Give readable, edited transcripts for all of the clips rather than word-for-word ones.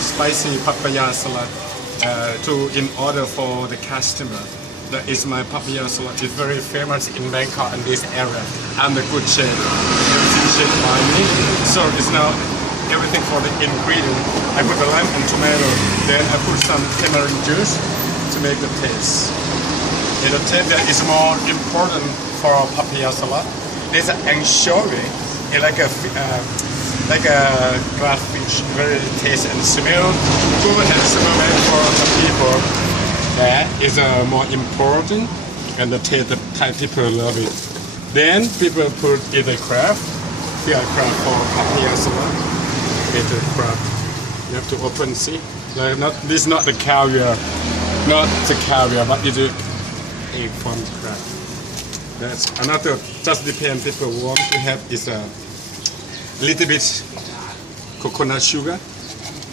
spicy papaya salad in order for the customer. That is my papaya salad. It's very famous in Bangkok and this area. I'm the good chef. Everything chef by me. So it's now everything for the ingredient. I put the lime and tomato. Then I put some tamarind juice to make the taste. And the taste that is more important for papaya salad. There's an anchovy. It's like a glass fish, very taste and smell good and smell for the people. That is more important, and the taste, the Thai people love it. Then people put in the crab, field crab for papaya salad. It's the crab. You have to open, see? This is not the caviar, but it's a from crab. That's another. Just depends. People want to have is a little bit coconut sugar,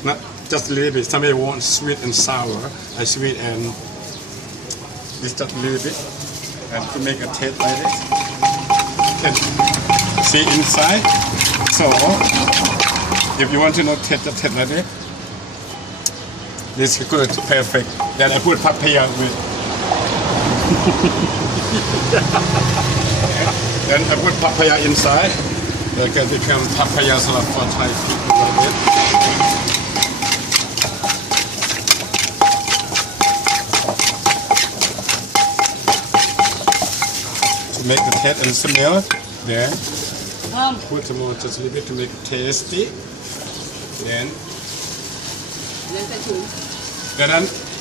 not just a little bit. Somebody wants sweet and sour. I sweet and this just a little bit, and to make a taste like this. You can see inside. So if you want to know taste like this, this is good, perfect. Then I put papaya with. Then I put papaya inside. It can become papaya salad for Thai people a little bit. To make the taste and smell, then put some more just a little bit to make it tasty. Then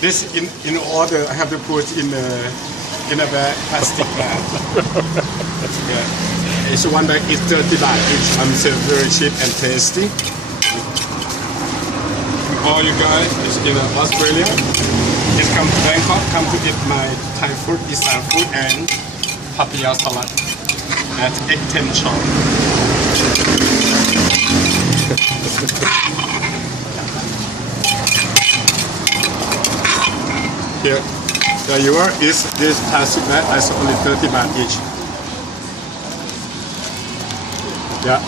this in order I have to put in a bag, plastic bag. Yeah. It's one bag is 30 baht each. I'm saying very cheap and tasty. All you guys is in Australia, just come to Bangkok, come to eat my Thai food, Isan food, and papaya salad at Egg Ten Shop. Here, there you are. Is this plastic bag? It's only 30 baht each. Yeah.